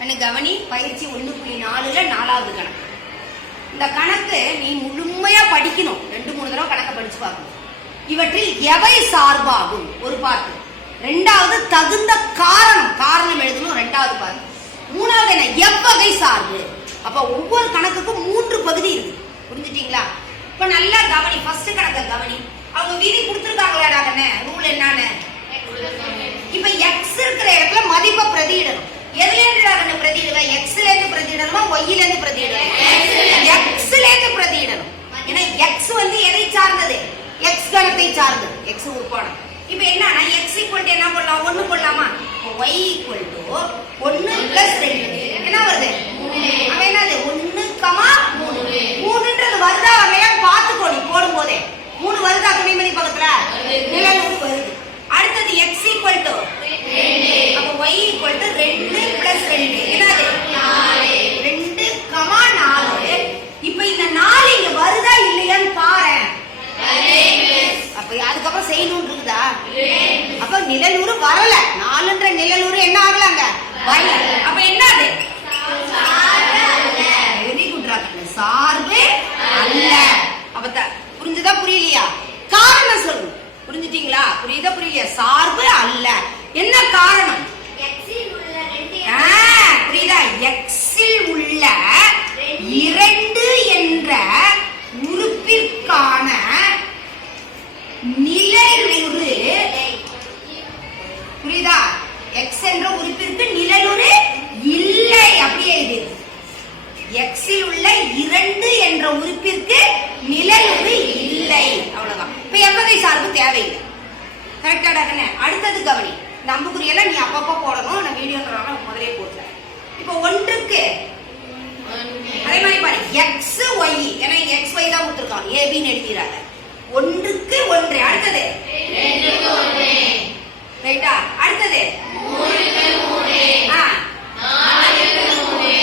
கவனி. பயிற்சி 1.4ல 4வது கணக்கு. இந்த கணக்கு நீ முழுமையா படிக்கணும். 2-3 தடவை கணக்கை படிச்சு பார்க்கணும். இவற்றில் எவை சார்பாகும் ஒரு பாட்டு. 2வது தகுந்த காரணம் எழுதணும். 2வது பாட்டு. 3வது என்ன, எவ்வகை சார்பு. அப்ப ஒவ்வொரு கணக்குக்கும் 3 பகுதி இருக்கு. புரிஞ்சுட்டீங்களா? இப்ப நல்லா கவனி. ஃபர்ஸ்ட் கணக்க கவனி. அவங்க விதி கொடுத்துருக்காங்களா கண்ணே, ரூல் என்னன்னு. இப்ப எக்ஸ் இருக்கிற இடத்துல மதிப்பை பிரதியிடணும். எதுல இருந்து பிரதியிடுவ? எக்ஸ்ல இருந்து பிரதியிடணுமா, ஒய்ல இருந்து பிரதியிடணும்? எக்ஸ்ல இருந்து பிரதியிடணும். ஏன்னா எக்ஸ் எதை சார்ந்தது? எக்ஸ் கணத்தை சார்ந்தது. எக்ஸ் உட்பாடம். இப்ப என்னன்னா எக்ஸ் ஈக்குவல் என்ன பண்ணலாம்? 1 போடலாமா? y ஈக்குவல் டு 1 + 2 என்ன வருது? அவ என்னது 1, 3ன்றது வருதா வரலையா பார்த்துக்கோ. நீ போடும் போதே 3 வருதா துணை மதி பக்கத்துல? நிழல் வருது. அடுத்தது x ஈக்குவல் டு 2. அப்ப y ஈக்குவல் டு 2 + 2 என்னது? 2, 4. இப்ப இந்த 4 இங்க வருதா இல்லையான்னு பாரு. அப்ப அதுக்கப்புறம் செய்யணும் இருக்குதா? அப்ப நிழலூரு வரல. 4ன்ற நிழலூரு என்ன ஆகலாங்க? வரல. அப்ப என்னது? Very good Rocky. சார்பு அல்ல. அப்ப புரிஞ்சுதா புரியலையா? காரணம் சொல்லு. புரிஞ்சுட்டீங்களா? புரியுதா புரியலையா? சார்பு அல்ல. என்ன காரணம்? புரியுதா? எக்ஸில் உள்ள 2 என்ற உறுப்பிற்கான நிழலுரு. புரியுதா? எக்ஸ் என்ற உறுப்பிற்கு நிழலுரு இல்லை. அப்படியே இது எக்ஸில் உள்ள 2 என்ற உறுப்பிற்கு நிழலுரு இல்லை. அவ்வளவுதான். இப்ப எவ்வகை சார்பு தேவையில்லை. கரெக்டாடா? அடுத்தது கவனி. நம்புக்குரியெல்லாம் நீ அப்பப்போ போடணும். நான் வீடியோன்றனால முதலே போட்டுறேன். இப்ப 1க்கு அதே மாதிரி பாரு எக்ஸ் ஒய். ஏன்னா எக்ஸ் ஒய் தான் கொடுத்துருக்காங்க. ஏபின்னு எழுதிடுறாங்க. 1க்கு 1. அடுத்தது 2க்கு 1. ரைட்டா? அடுத்தது 3க்கு 3. 4க்கு 3.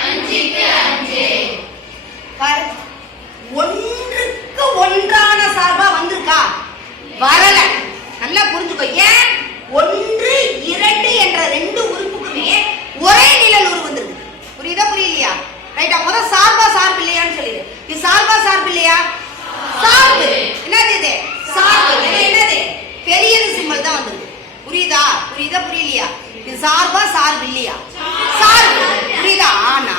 5க்கு 5. பாரு 1க்கு 1ஆன சார்பா வந்திருக்கா? வரல. நல்லா புரிஞ்சுக்கோ. ஏன்? 1, 2 என்ற 2 உறுப்புக்குமே ஒரே நிழலுரு வந்திருக்கு. புரியுதா புரியலையா? ரைட்டா? முதல் சார்பா சார்பு இல்லையான்னு சொல்லிடு. இது சார்பா சார்பு இல்லையா? சார்பு. என்னது இது? சார்பு. என்னது? பெரியது சிம்பல் தான் வந்திருக்கு. புரியுதா புரியலையா? இது சார்பா சார்பு இல்லையா? சார்பு. புரியுதா? ஆனா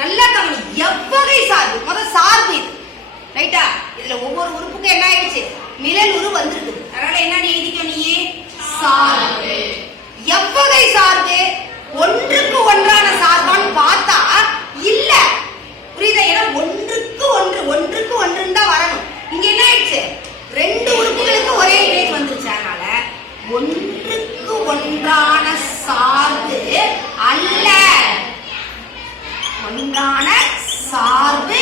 நல்லா கவனி. எவ்வகை சார்பு. முதல் சார்பு இது. ரைட்டா? இதுல ஒவ்வொரு உறுப்புக்கும் என்ன ஆயிடுச்சு? நிழலுரு வந்திருக்கு. அதனால என்ன எழுதிக்கோ நீ? சார்பு. எவ்வகை சார்பு? 1க்கு 1ஆன சார்பான்னு பார்த்தா இல்ல. புரியுதா? ஏன்னா 1க்கு 1 தான் வரணும். இங்க என்ன ஆயிடுச்சு? 2 உறுப்புகளுக்கு ஒரே இமேஜ் வந்துருச்சு. அதனால 1க்கு 1ஆன சார்பு அல்ல. 1ஆன சார்பு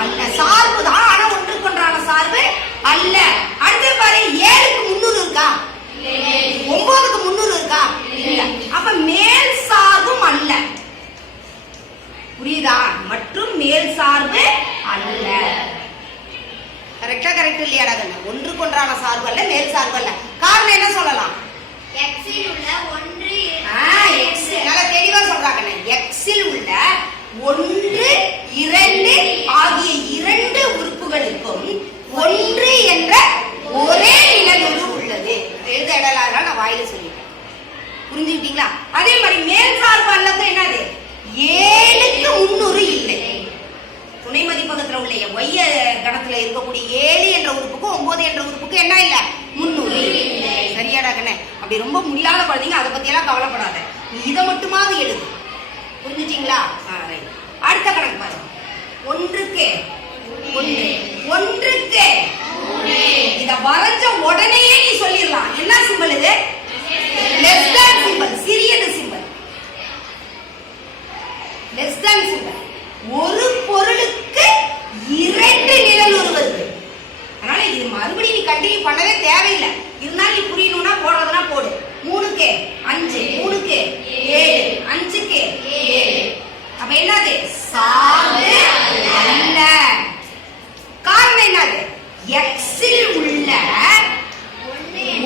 அல்ல. சார்பு தான், ஆனா 1க்கு 1ஆன சார்பு அல்ல. அடுத்து பாரு 7க்கு 300 இருக்கா? 9க்கு 300 இருக்கா? இல்ல. அப்ப மேல் சார்பும் அல்ல. புரியுதா? மற்றும் மேல் சார்பு அல்ல. கரெக்டா? கரெக்ட் இல்லையாடா? 1க்கு 1ஆன சார்பு அல்ல, மேல் சார்பு அல்ல. காரணம் என்ன சொல்லலாம்? எக்ஸில் உள்ள 1 எக்ஸ் நல்லா தெளிவா சொல்றாங்க. எக்ஸில் உள்ள 1, 2 ஆகிய 2 உறுப்புகளுக்கும் 1 என்ற ஒரே நிழலுரு உள்ளது. எழுத இடலாம் நான் வாயில சொல்லிட்டேன். புரிஞ்சுக்கிட்டீங்களா? அதே மாதிரி மேல் சார்பு அல்லது என்னது? 7க்கு 300 இல்லை. துணை மதிப்பகத்துல உள்ள ஒய்ய கணத்துல இருக்கக்கூடிய 7 என்ற உறுப்புக்கு 9 என்ற உறுப்புக்கு என்ன இல்ல? 300 இல்லை. சரியாடா கண்ணே? அப்படி ரொம்ப முடியாத குழந்தைங்க அதை பத்தி எல்லாம் கவலைப்படாத. நீ இதை மட்டுமாவது எழுது. புரிஞ்சுட்டீங்களா? அடுத்த கணக்கு பாருங்க. 1க்கு 1க்கு இத வரைஞ்ச உடனேயே நீ சொல்லிடலாம். என்ன சிம்பல் இது? Less than symbol. சிறியது சிம்பல். Less than symbol. ஒரு பொருளுக்கு 2 நிழலுரு வருது. அதனால இது மறுபடியும் நீ கண்டினியூ பண்ணவே தேவையில்லை. இருந்தாலும் நீ புரியணும்னா போடுறதுனா போடு. 3க்கு 5, 3க்கு 7, 5க்கு 7. அப்ப என்னது? சார்பு அல்ல. காரணம் என்னது? எக்ஸில் உள்ள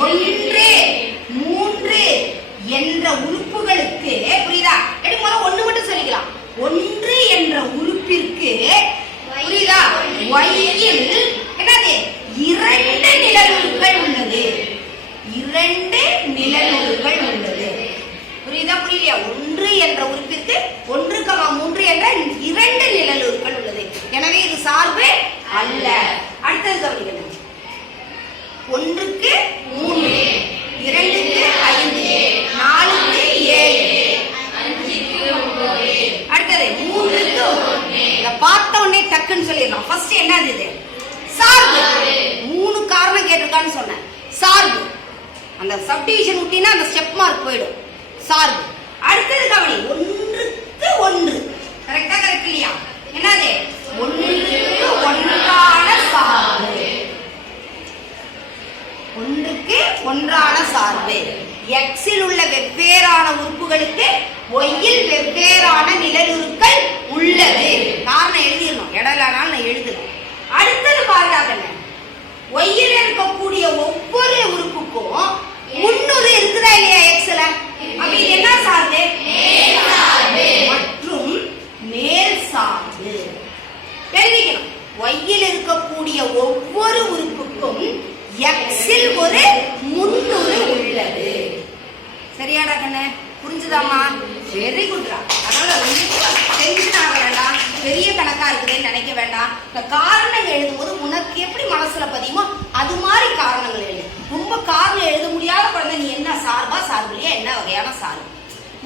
1, 3 என்ற உறுப்பு அல்ல. அடுத்தது கவனிக்கணும். 1க்கு 3, 2க்கு 5, 4க்கு 7, அடுத்தது 3க்கு 1. இத பார்த்த உடனே டக்குன்னு சொல்லிடலாம். ஃபர்ஸ்ட் என்னது இது? சார்பு. 3 காரணம் கேட்டிருக்கான்னு சொன்னேன். சார்பு. அந்த சப்டிவிஷன் விட்டினா அந்த ஸ்டெப் மார்க் போயிடும். சார்பு. அடுத்தது கவனி. 1க்கு 1. கரெக்டா? கரெக்ட் இல்லையா? என்னது? 1க்கு 1ஆன சார்பு. 1க்கு 1ஆன சார்பு. x இல் உள்ள வெவ்வேறான உறுப்புகளுக்கு y இல் வெவ்வேறான நிழலுருக்கள் உள்ளது. காரணம் எழுதிடணும். இடலானாலும் நான் எழுதணும். அடுத்தது பாருங்க. y இல் இருக்கக்கூடிய ஒவ்வொரு உறுப்புக்கும் முன்னுறு இருக்குதா இல்லையா xல? அப்ப இது என்ன சார்பு? மேல் சார்பு மற்றும் மேல் சார்பு. எழுதிக்கணும். y இல் இருக்கக்கூடிய ஒவ்வொரு உறுப்புக்கும் x இல் ஒரு முன்னுறு உள்ளது. சரியாடா கண்ணு? புரிஞ்சுதாமா? வெரி குட்ரா. அதனால ரொம்ப டென்ஷன் ஆக வேண்டாம். பெரிய கணக்கா இருக்குதுன்னு நினைக்க வேண்டாம். இந்த காரணங்கள் எழுதும்போது உனக்கு எப்படி மனசுல பதியுமோ அது மாதிரி காரணங்கள் எழுது. ரொம்ப காரணம் எழுத முடியாத குழந்தை நீ என்ன சார்பா சார்புலையா என்ன வகையான சார்பு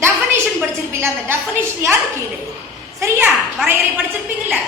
டெஃபினிஷன் படிச்சிருப்பீங்களா? அந்த டெஃபினிஷன் யாரு கீழே? சரியா? வரையறை படிச்சிருப்பீங்கல்ல?